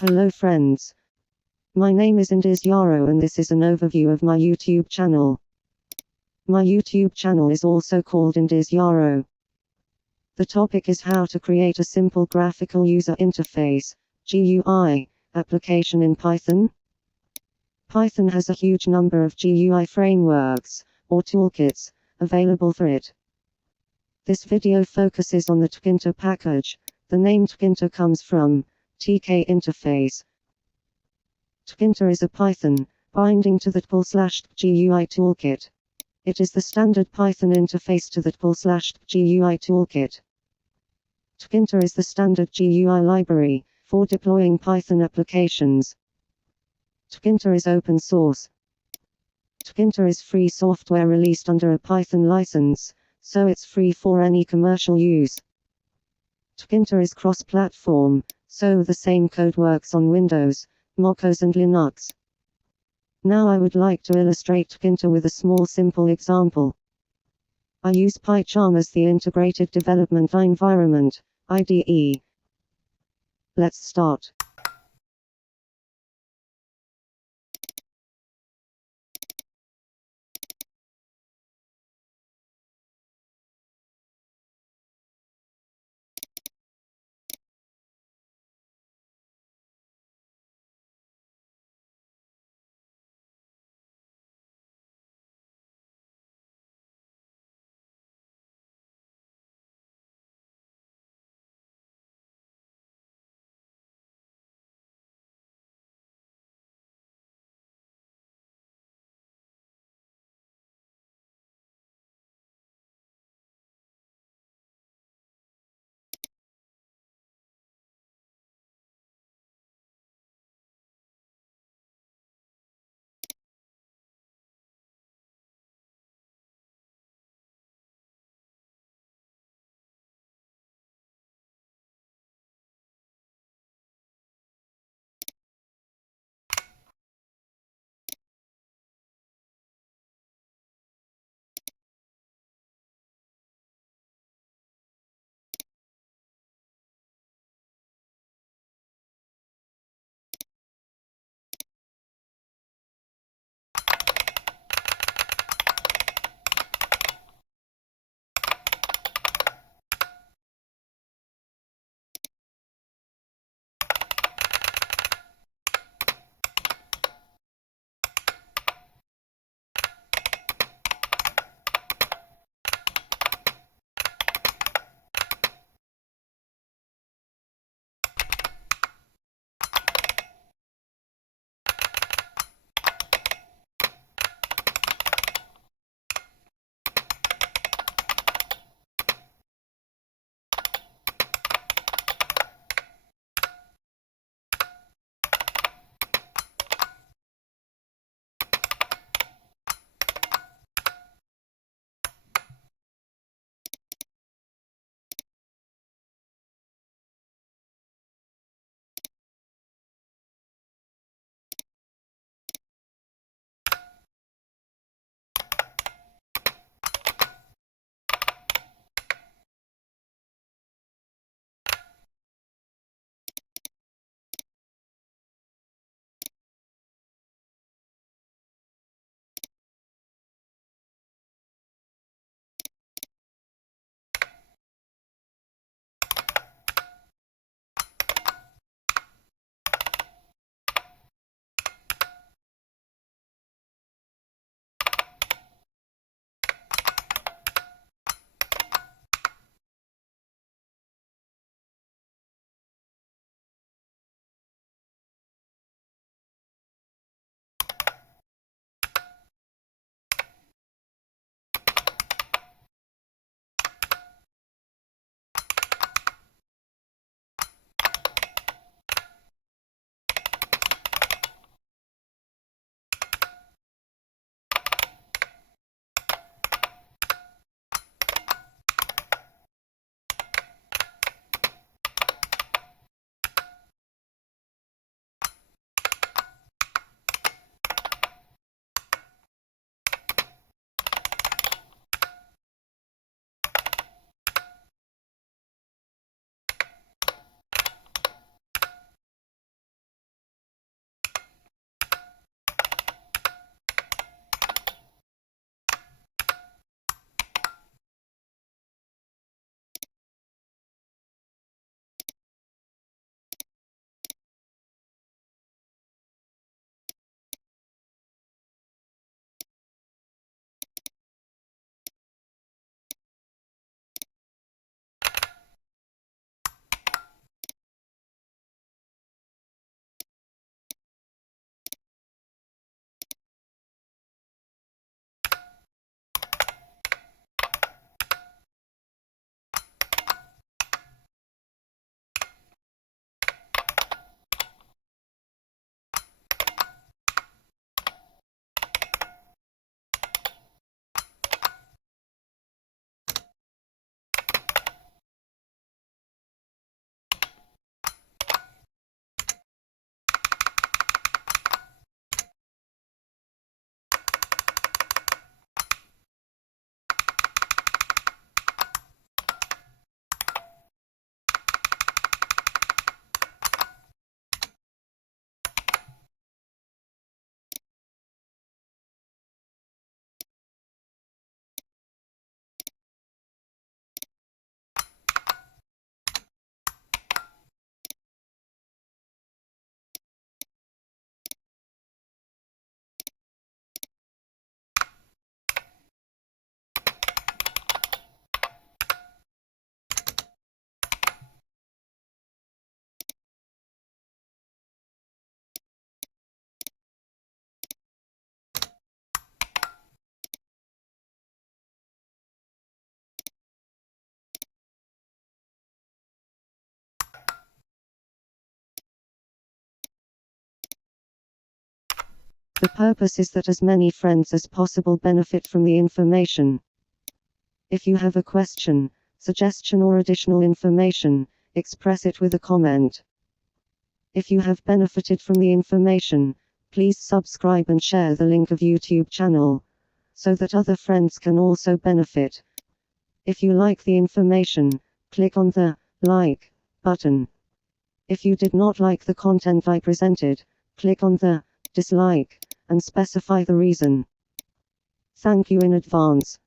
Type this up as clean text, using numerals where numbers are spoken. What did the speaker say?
Hello friends. My name is Yaro and this is an overview of my YouTube channel. My YouTube channel is also called Yaro. The topic is how to create a simple graphical user interface, GUI, application in Python. Python has a huge number of GUI frameworks, or toolkits, available for it. This video focuses on the Tkinter package. The name Tkinter comes from TK interface. Tkinter is a Python binding to the tool/GUI toolkit. It is the standard Python interface to the tool/GUI toolkit. Tkinter is the standard GUI library for deploying Python applications. Tkinter is open source. Tkinter is free software released under a Python license, so it's free for any commercial use. Tkinter is cross-platform, so the same code works on Windows, macOS and Linux. Now I would like to illustrate Tkinter with a small simple example. I use PyCharm as the integrated development environment, IDE. Let's start. The purpose is that as many friends as possible benefit from the information. If you have a question, suggestion or additional information, express it with a comment. If you have benefited from the information, please subscribe and share the link of YouTube channel, so that other friends can also benefit. If you like the information, click on the like button. If you did not like the content I presented, click on the dislike and specify the reason. Thank you in advance.